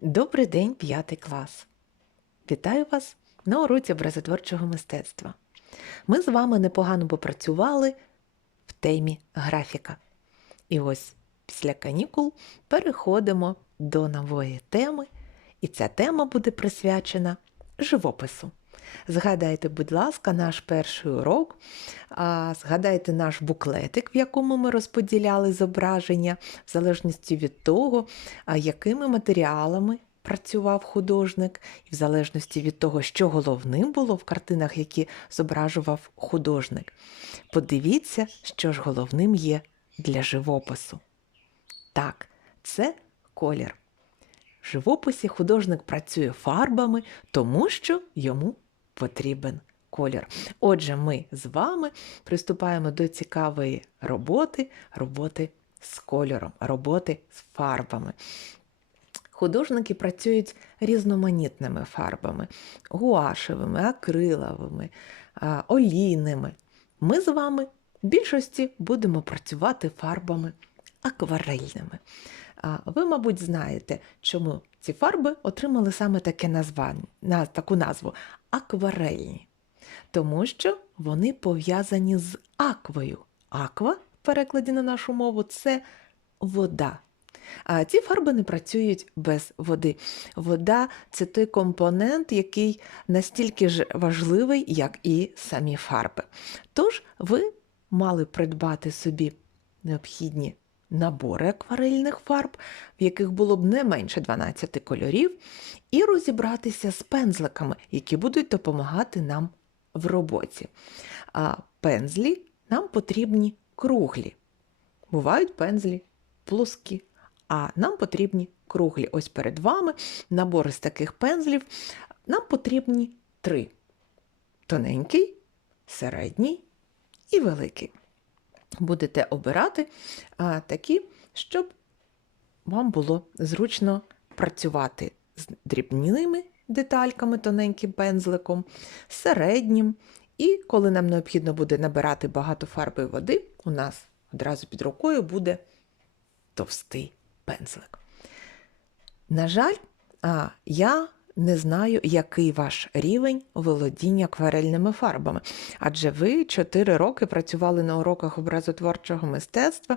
Добрий день, п'ятий клас! Вітаю вас на уроці образотворчого мистецтва. Ми з вами непогано попрацювали в темі графіка. І ось після канікул переходимо до нової теми, і ця тема буде присвячена живопису. Згадайте, будь ласка, наш перший урок, згадайте наш буклетик, в якому ми розподіляли зображення, в залежності від того, якими матеріалами працював художник, і в залежності від того, що головним було в картинах, які зображував художник. Подивіться, що ж головним є для живопису. Так, це колір. В живописі художник працює фарбами, тому що йому потрібен колір. Отже, ми з вами приступаємо до цікавої роботи, роботи з кольором, роботи з фарбами. Художники працюють різноманітними фарбами: гуашевими, акриловими, олійними. Ми з вами в більшості будемо працювати фарбами акварельними. Ви, мабуть, знаєте, чому ці фарби отримали саме таке названня, таку назву акварельні. Тому що вони пов'язані з аквою. Аква, в перекладі на нашу мову, це вода. А ці фарби не працюють без води. Вода це той компонент, який настільки ж важливий, як і самі фарби. Тож ви мали придбати собі необхідні набори акварельних фарб, в яких було б не менше 12 кольорів, і розібратися з пензликами, які будуть допомагати нам в роботі. А пензлі нам потрібні круглі. Бувають пензлі плоскі, а нам потрібні круглі. Ось перед вами набори з таких пензлів. Нам потрібні три: тоненький, середній і великий. Будете обирати такі, щоб вам було зручно працювати з дрібними детальками, тоненьким пензликом, середнім. І коли нам необхідно буде набирати багато фарби і води, у нас одразу під рукою буде товстий пензлик. На жаль, я не знаю, який ваш рівень володіння акварельними фарбами. Адже ви 4 роки працювали на уроках образотворчого мистецтва,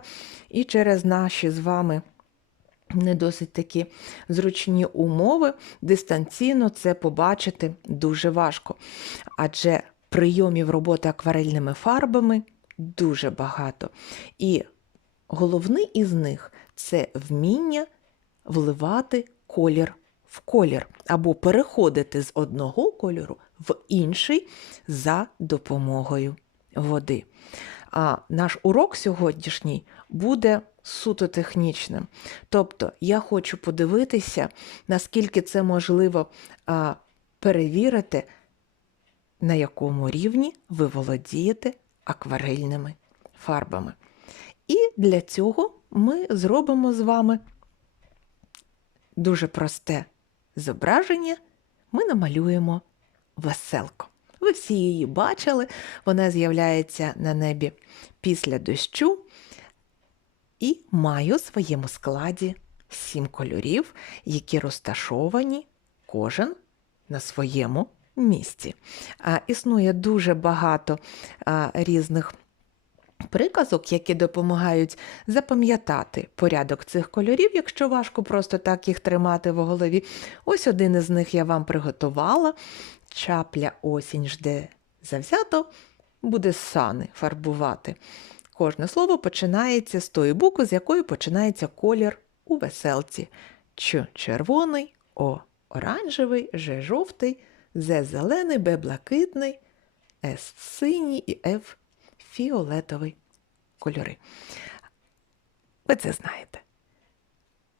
і через наші з вами не досить такі зручні умови, дистанційно це побачити дуже важко. Адже прийомів роботи акварельними фарбами дуже багато. І головний із них це вміння вливати колір в колір або переходити з одного кольору в інший за допомогою води. А наш урок сьогоднішній буде суто технічним. Тобто я хочу подивитися, наскільки це можливо а, перевірити, на якому рівні ви володієте акварельними фарбами. І для цього ми зробимо з вами дуже просте зображення. Ми намалюємо веселку. Ви всі її бачили, вона з'являється на небі після дощу і має у своєму складі сім кольорів, які розташовані кожен на своєму місці. Існує дуже багато різних приказок, які допомагають запам'ятати порядок цих кольорів, якщо важко просто так їх тримати в голові. Ось один із них я вам приготувала. Чапля осінь жде завзято, буде сани фарбувати. Кожне слово починається з тої букви, з якої починається колір у веселці. Ч червоний, О оранжевий, Ж жовтий, З зелений, Б блакитний, С синій і Ф фіолетовий кольори. Ви це знаєте.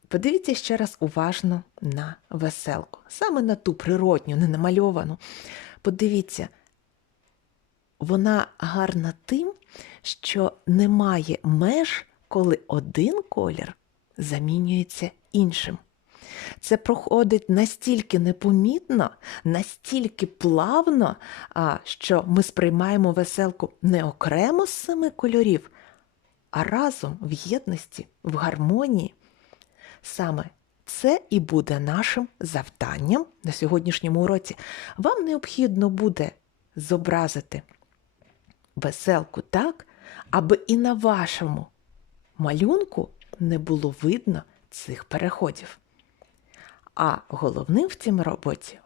Подивіться ще раз уважно на веселку, саме на ту природню, не намальовану. Подивіться, вона гарна тим, що немає меж, коли один колір замінюється іншим. Це проходить настільки непомітно, настільки плавно, що ми сприймаємо веселку не окремо з семи кольорів, а разом в єдності, в гармонії. Саме це і буде нашим завданням на сьогоднішньому уроці. Вам необхідно буде зобразити веселку так, аби і на вашому малюнку не було видно цих переходів. А головним в цій роботі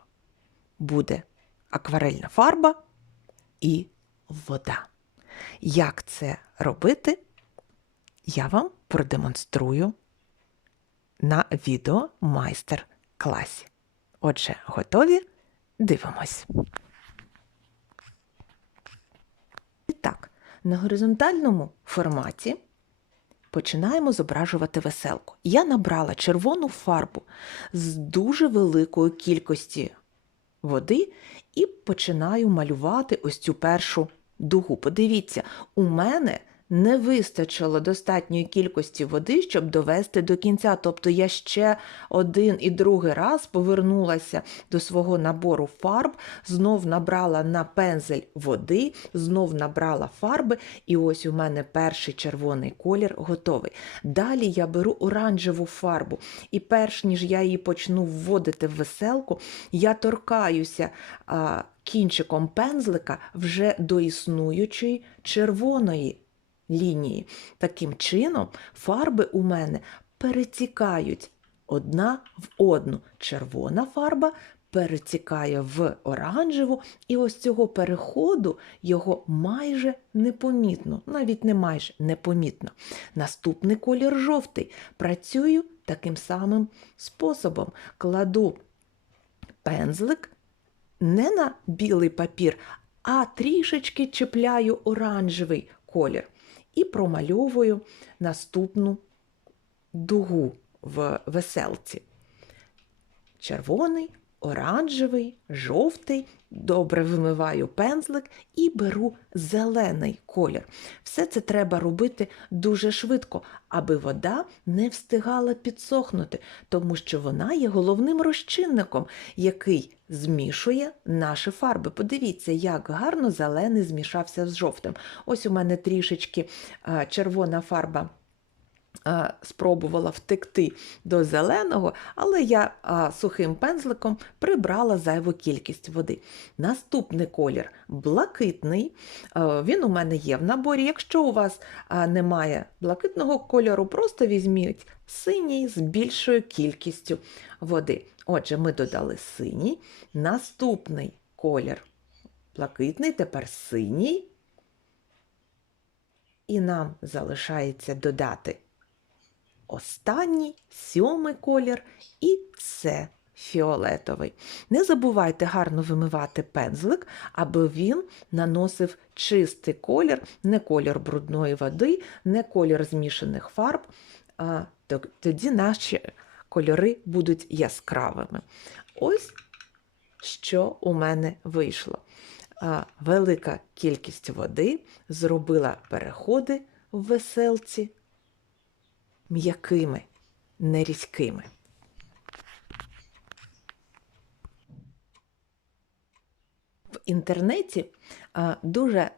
буде акварельна фарба і вода. Як це робити, я вам продемонструю на відео майстер-класі. Отже, готові? Дивимось. І так, на горизонтальному форматі починаємо зображувати веселку. Я набрала червону фарбу з дуже великої кількості води і починаю малювати ось цю першу дугу. Подивіться, у мене не вистачило достатньої кількості води, щоб довести до кінця. Тобто я ще один і другий раз повернулася до свого набору фарб, знов набрала на пензель води, знов набрала фарби, і ось у мене перший червоний колір готовий. Далі я беру оранжеву фарбу, і перш ніж я її почну вводити в веселку, я торкаюся. Кінчиком пензлика вже до існуючої червоної лінії. Таким чином, фарби у мене перетікають одна в одну. Червона фарба перетікає в оранжеву, і ось цього переходу його майже непомітно, навіть не майже непомітно. Наступний колір жовтий. Працюю таким самим способом. Кладу пензлик не на білий папір, а трішечки чіпляю оранжевий колір і промальовую наступну дугу в веселці. Червоний, оранжевий, жовтий, добре вимиваю пензлик і беру зелений колір. Все це треба робити дуже швидко, аби вода не встигала підсохнути, тому що вона є головним розчинником, який змішує наші фарби. Подивіться, як гарно зелений змішався з жовтим. Ось у мене трішечки червона фарба спробувала втекти до зеленого, але я сухим пензликом прибрала зайву кількість води. Наступний колір блакитний. Він у мене є в наборі. Якщо у вас немає блакитного кольору, просто візьміть синій з більшою кількістю води. Отже, ми додали синій. Наступний колір блакитний, тепер синій. І нам залишається додати останній сьомий колір, і це фіолетовий. Не забувайте гарно вимивати пензлик, аби він наносив чистий колір, не колір брудної води, не колір змішаних фарб. Тоді наші кольори будуть яскравими. Ось що у мене вийшло. Велика кількість води зробила переходи в веселці м'якими, не різкими. В інтернеті дуже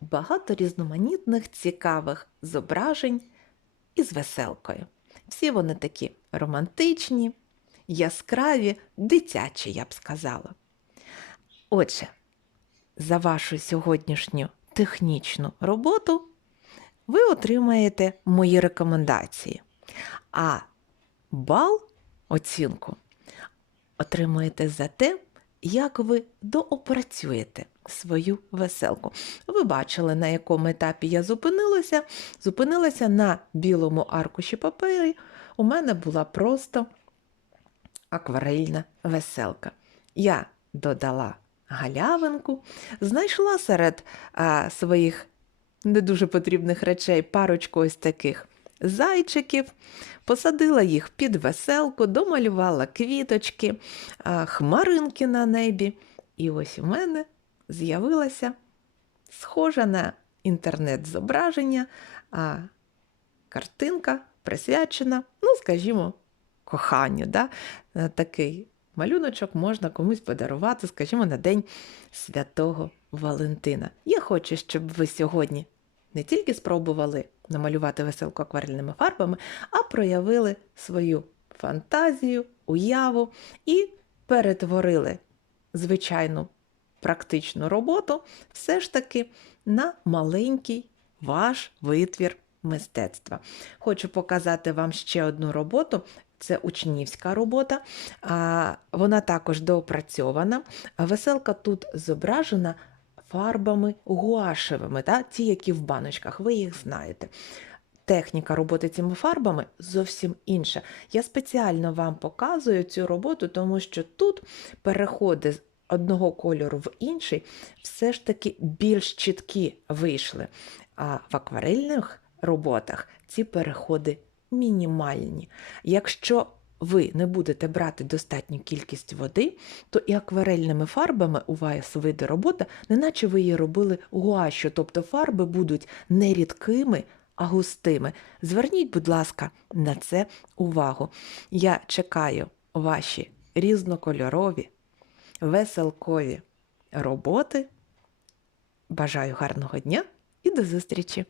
багато різноманітних цікавих зображень із веселкою. Всі вони такі романтичні, яскраві, дитячі, я б сказала. Отже, за вашу сьогоднішню технічну роботу ви отримаєте мої рекомендації. А бал оцінку отримаєте за те, як ви доопрацюєте свою веселку. Ви бачили, на якому етапі я зупинилася. Зупинилася на білому аркуші папері. У мене була просто акварельна веселка. Я додала галявинку, знайшла серед а, своїх не дуже потрібних речей парочку ось таких зайчиків, посадила їх під веселку, домалювала квіточки, хмаринки на небі. І ось у мене з'явилася схожа на інтернет-зображення, а картинка присвячена, ну, скажімо, коханню. Да? Такий малюночок можна комусь подарувати, скажімо, на День Святого Валентина. Я хочу, щоб ви сьогодні не тільки спробували намалювати веселку акварельними фарбами, а проявили свою фантазію, уяву і перетворили звичайну практичну роботу все ж таки на маленький ваш витвір мистецтва. Хочу показати вам ще одну роботу. Це учнівська робота, вона також доопрацьована. Веселка тут зображена фарбами гуашевими, та? ті, які в баночках, ви їх знаєте. Техніка роботи цими фарбами зовсім інша. Я спеціально вам показую цю роботу, тому що тут переходи з одного кольору в інший все ж таки більш чіткі вийшли. А в акварельних роботах ці переходи мінімальні. Якщо ви не будете брати достатню кількість води, то і акварельними фарбами у вас вийде робота, неначе ви її робили гуашю, тобто фарби будуть не рідкими, а густими. Зверніть, будь ласка, на це увагу. Я чекаю ваші різнокольорові, веселкові роботи. Бажаю гарного дня і до зустрічі!